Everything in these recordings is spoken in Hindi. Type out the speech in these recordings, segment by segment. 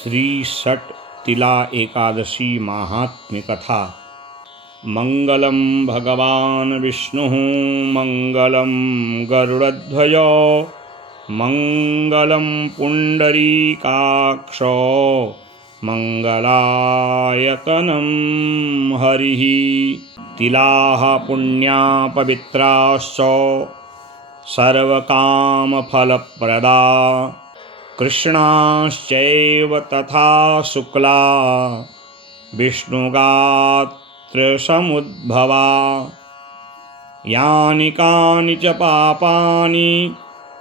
श्री षट तिला एकादशी माहात्म्य कथा। मंगलम भगवान विष्णु मंगलम गरुड़ध्वज मंगलम पुंडरीकाक्ष मंगलायतनं हरिः। तिलाः पुण्या पवित्राश्च सर्वकामफलप्रदा कृष्णाश्चैव तथा शुक्ला विष्णुगात्रसमुद्भवा। यानि कानि च पापानि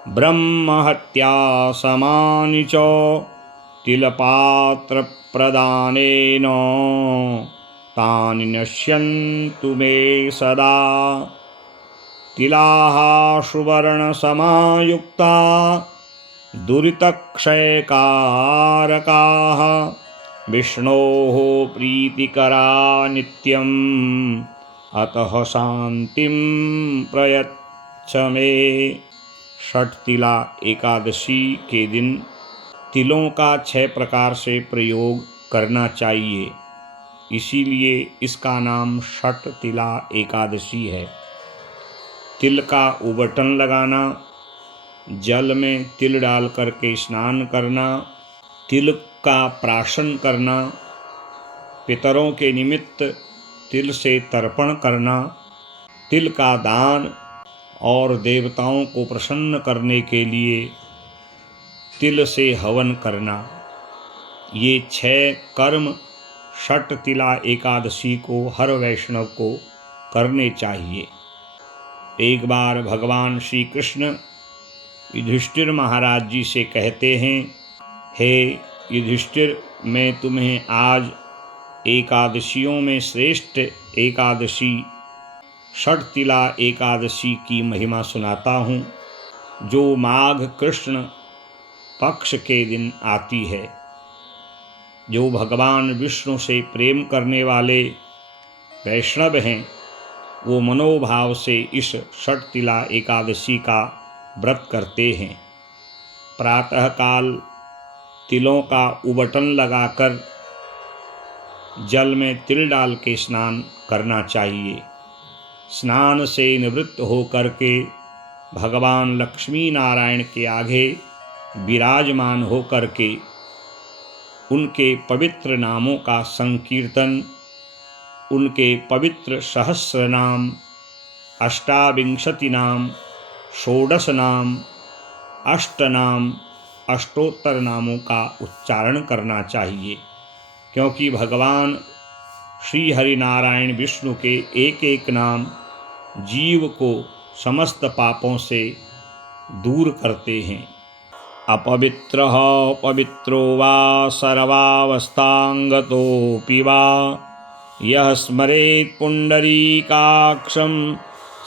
ब्रह्महत्या समानि च तिलपात्रप्रदानेन तानि नश्यन्तु मे सदा। तिलाः सुवर्णसमायुक्ता दुरितक्षयकारकाः विष्णोः प्रीतिकरा नित्यम् अतः शान्तिं प्रयच्छ मे। षठ तिला एकादशी के दिन तिलों का 6 प्रकार से प्रयोग करना चाहिए, इसीलिए इसका नाम षठ तिला एकादशी है। तिल का उबटन लगाना, जल में तिल डाल करके स्नान करना, तिल का प्राशन करना, पितरों के निमित्त तिल से तर्पण करना, तिल का दान और देवताओं को प्रसन्न करने के लिए तिल से हवन करना, ये 6 कर्म षठ तिला एकादशी को हर वैष्णव को करने चाहिए। एक बार भगवान श्री कृष्ण युधिष्ठिर महाराज जी से कहते हैं, हे युधिष्ठिर, मैं तुम्हें आज एकादशियों में श्रेष्ठ एकादशी षठ तिला एकादशी की महिमा सुनाता हूँ, जो माघ कृष्ण पक्ष के दिन आती है। जो भगवान विष्णु से प्रेम करने वाले वैष्णव हैं, वो मनोभाव से इस षठ तिला एकादशी का व्रत करते हैं। प्रातःकाल तिलों का उबटन लगाकर जल में तिल डाल के स्नान करना चाहिए। स्नान से निवृत्त होकर के भगवान लक्ष्मी नारायण के आगे विराजमान होकर के उनके पवित्र नामों का संकीर्तन, उनके पवित्र सहस्र नाम, 28 नाम, 16 नाम, 8 नाम, अष्टोत्तर नामों का उच्चारण करना चाहिए, क्योंकि भगवान श्री हरि नारायण विष्णु के एक एक नाम जीव को समस्त पापों से दूर करते हैं। अपवित्रः पवित्रो वा सर्वावस्थांगतोऽपि वा यः स्मरेत् पुंडरीकाक्षं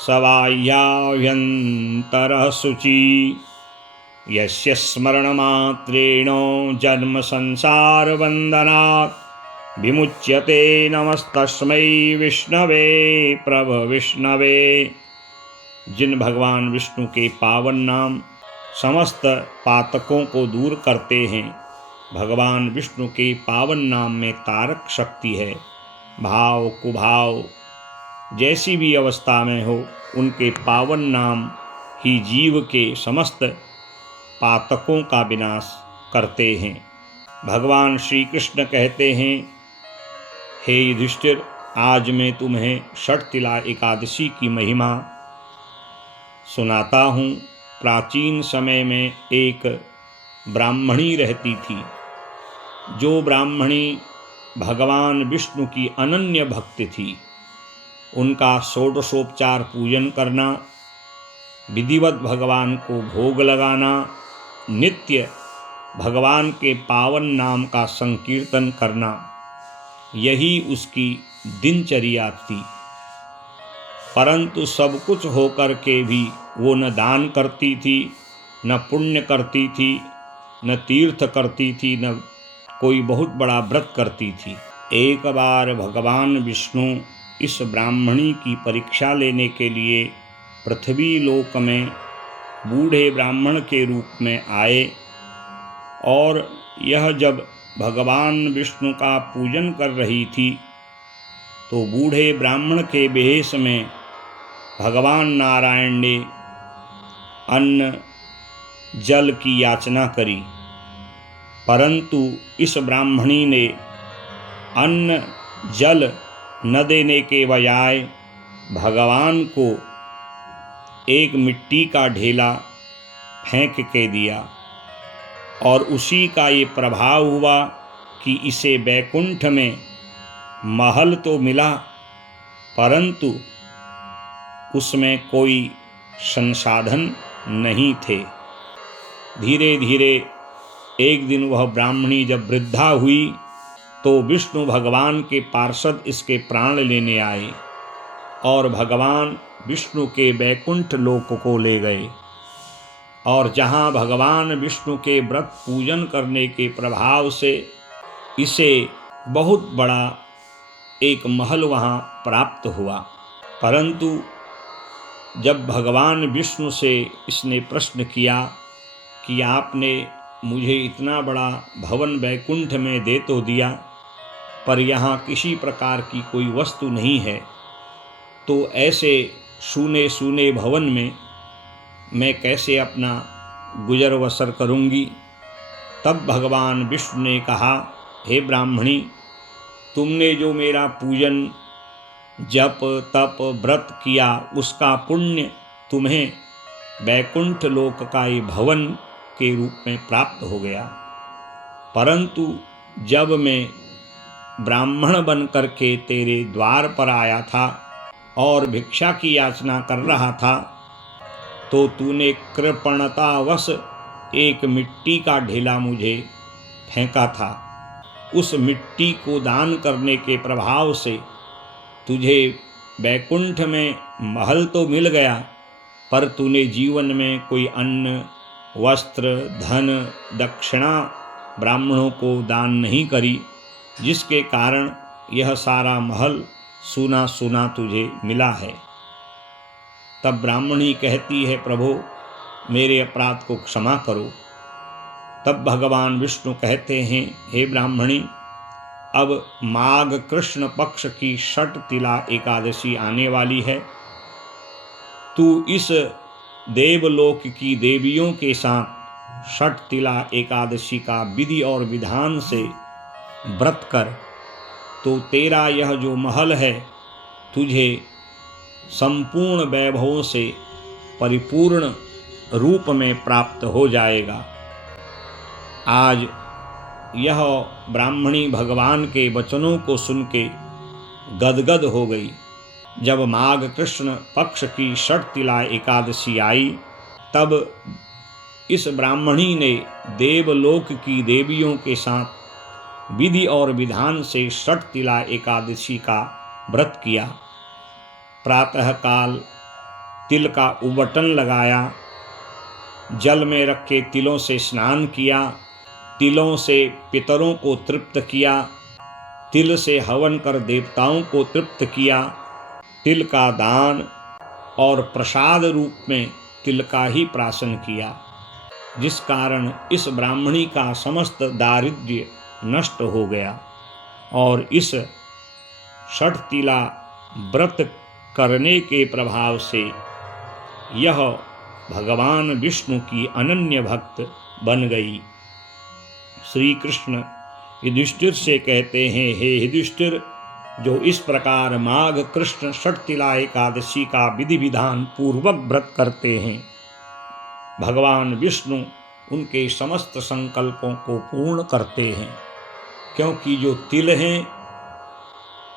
स बाह्याभ्यन्तरः शुचिः। यस्य स्मरणमात्रेण जन्म संसारबन्धनात् विमुच्यते। नमस्तस्मै विष्णवे प्रभविष्णवे। जिन भगवान विष्णु के पावन नाम समस्त पातकों को दूर करते हैं, भगवान विष्णु के पावन नाम में तारक शक्ति है। भाव कुभाव जैसी भी अवस्था में हो, उनके पावन नाम ही जीव के समस्त पातकों का विनाश करते हैं। भगवान श्री कृष्ण कहते हैं, हे युधिष्ठिर, आज मैं तुम्हें षठ तिला एकादशी की महिमा सुनाता हूँ। प्राचीन समय में एक ब्राह्मणी रहती थी। जो ब्राह्मणी भगवान विष्णु की अनन्य भक्त थी। उनका षोडशोपचार पूजन करना, विधिवत भगवान को भोग लगाना, नित्य भगवान के पावन नाम का संकीर्तन करना, यही उसकी दिनचर्या थी। परंतु सब कुछ होकर के भी वो न दान करती थी, न पुण्य करती थी, न तीर्थ करती थी, न कोई बहुत बड़ा व्रत करती थी। एक बार भगवान विष्णु इस ब्राह्मणी की परीक्षा लेने के लिए पृथ्वी लोक में बूढ़े ब्राह्मण के रूप में आए और यह जब भगवान विष्णु का पूजन कर रही थी तो बूढ़े ब्राह्मण के बेहेस में भगवान नारायण ने अन्न जल की याचना करी, परंतु इस ब्राह्मणी ने अन्न जल न देने के बजाय भगवान को एक मिट्टी का ढेला फेंक के दिया और उसी का ये प्रभाव हुआ कि इसे बैकुंठ में महल तो मिला, परंतु उसमें कोई संसाधन नहीं थे। धीरे धीरे एक दिन वह ब्राह्मणी जब वृद्धा हुई तो विष्णु भगवान के पार्षद इसके प्राण लेने आए और भगवान विष्णु के बैकुंठ लोक को ले गए। और जहाँ भगवान विष्णु के व्रत पूजन करने के प्रभाव से इसे बहुत बड़ा एक महल वहाँ प्राप्त हुआ, परंतु जब भगवान विष्णु से इसने प्रश्न किया कि आपने मुझे इतना बड़ा भवन बैकुंठ में दे तो दिया, पर यहाँ किसी प्रकार की कोई वस्तु नहीं है, तो ऐसे सूने सूने भवन में मैं कैसे अपना गुजर बसर करूँगी। तब भगवान विष्णु ने कहा, हे ब्राह्मणी, तुमने जो मेरा पूजन जप तप व्रत किया उसका पुण्य तुम्हें बैकुंठ लोक का ये भवन के रूप में प्राप्त हो गया, परंतु जब मैं ब्राह्मण बन करके तेरे द्वार पर आया था और भिक्षा की याचना कर रहा था तो तूने कृपणतावश एक मिट्टी का ढेला मुझे फेंका था। उस मिट्टी को दान करने के प्रभाव से तुझे बैकुंठ में महल तो मिल गया, पर तूने जीवन में कोई अन्न वस्त्र धन दक्षिणा ब्राह्मणों को दान नहीं करी, जिसके कारण यह सारा महल सूना सूना तुझे मिला है। तब ब्राह्मणी कहती है, प्रभु मेरे अपराध को क्षमा करो। तब भगवान विष्णु कहते हैं, हे ब्राह्मणी, अब माघ कृष्ण पक्ष की षट तिला एकादशी आने वाली है। तू इस देवलोक की देवियों के साथ षट तिला एकादशी का विधि और विधान से व्रत कर, तो तेरा यह जो महल है तुझे संपूर्ण वैभवों से परिपूर्ण रूप में प्राप्त हो जाएगा। आज यह ब्राह्मणी भगवान के वचनों को सुन के गदगद हो गई। जब माघ कृष्ण पक्ष की षट तिला एकादशी आई, तब इस ब्राह्मणी ने देवलोक की देवियों के साथ विधि और विधान से षट तिला एकादशी का व्रत किया। प्रातःकाल तिल का उबटन लगाया, जल में रखे तिलों से स्नान किया, तिलों से पितरों को तृप्त किया, तिल से हवन कर देवताओं को तृप्त किया, तिल का दान और प्रसाद रूप में तिल का ही प्राशन किया, जिस कारण इस ब्राह्मणी का समस्त दारिद्र्य नष्ट हो गया। और इस षट तिला व्रत करने के प्रभाव से यह भगवान विष्णु की अनन्य भक्त बन गई। श्री कृष्ण युधिष्ठिर से कहते हैं, हे युधिष्ठिर, जो इस प्रकार माघ कृष्ण षट तिला एकादशी का विधि विधान पूर्वक व्रत करते हैं, भगवान विष्णु उनके समस्त संकल्पों को पूर्ण करते हैं, क्योंकि जो तिल हैं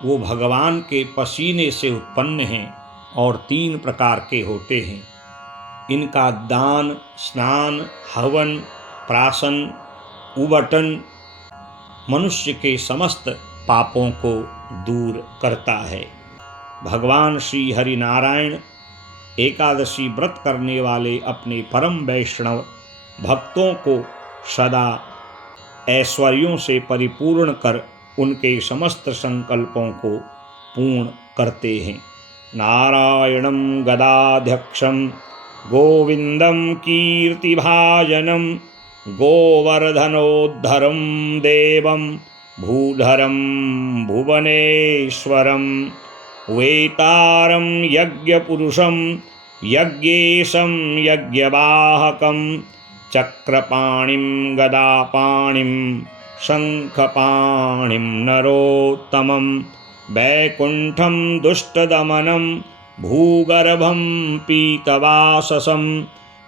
वो भगवान के पसीने से उत्पन्न हैं और 3 प्रकार के होते हैं। इनका दान, स्नान, हवन, प्राशन, उबटन मनुष्य के समस्त पापों को दूर करता है। भगवान श्री हरि नारायण एकादशी व्रत करने वाले अपने परम वैष्णव भक्तों को सदा ऐश्वर्यों से परिपूर्ण कर उनके समस्त संकल्पों को पूर्ण करते हैं। नारायणं गदाध्यक्षं गोविंदं कीर्तिभाजनं गोवर्धनोद्धरं देवं भूधरं भुवनेश्वरं वेतारं यज्ञपुरुषं यज्ञेशं यज्ञवाहकं चक्रपाणिं गदापाणिं शङ्खपाणिं नरोत्तमं वैकुण्ठं दुष्टदमनं भूगर्भं पीतवाससं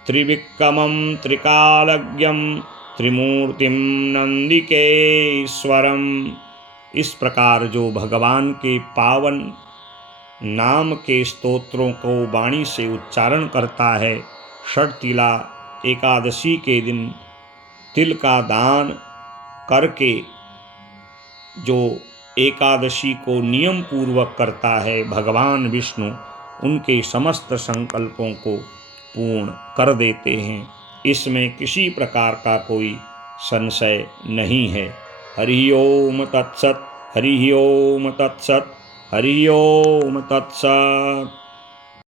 त्रिविक्रमं त्रिकालज्ञं त्रिमूर्तिं नंदिकेश्वरम। इस प्रकार जो भगवान के पावन नाम के स्तोत्रों को वाणी से उच्चारण करता है, षटतिला एकादशी के दिन तिल का दान करके जो एकादशी को नियम पूर्वक करता है, भगवान विष्णु उनके समस्त संकल्पों को पूर्ण कर देते हैं। इसमें किसी प्रकार का कोई संशय नहीं है। हरि ओम तत्सत, हरि ओम तत्सत, हरि ओम तत्सत।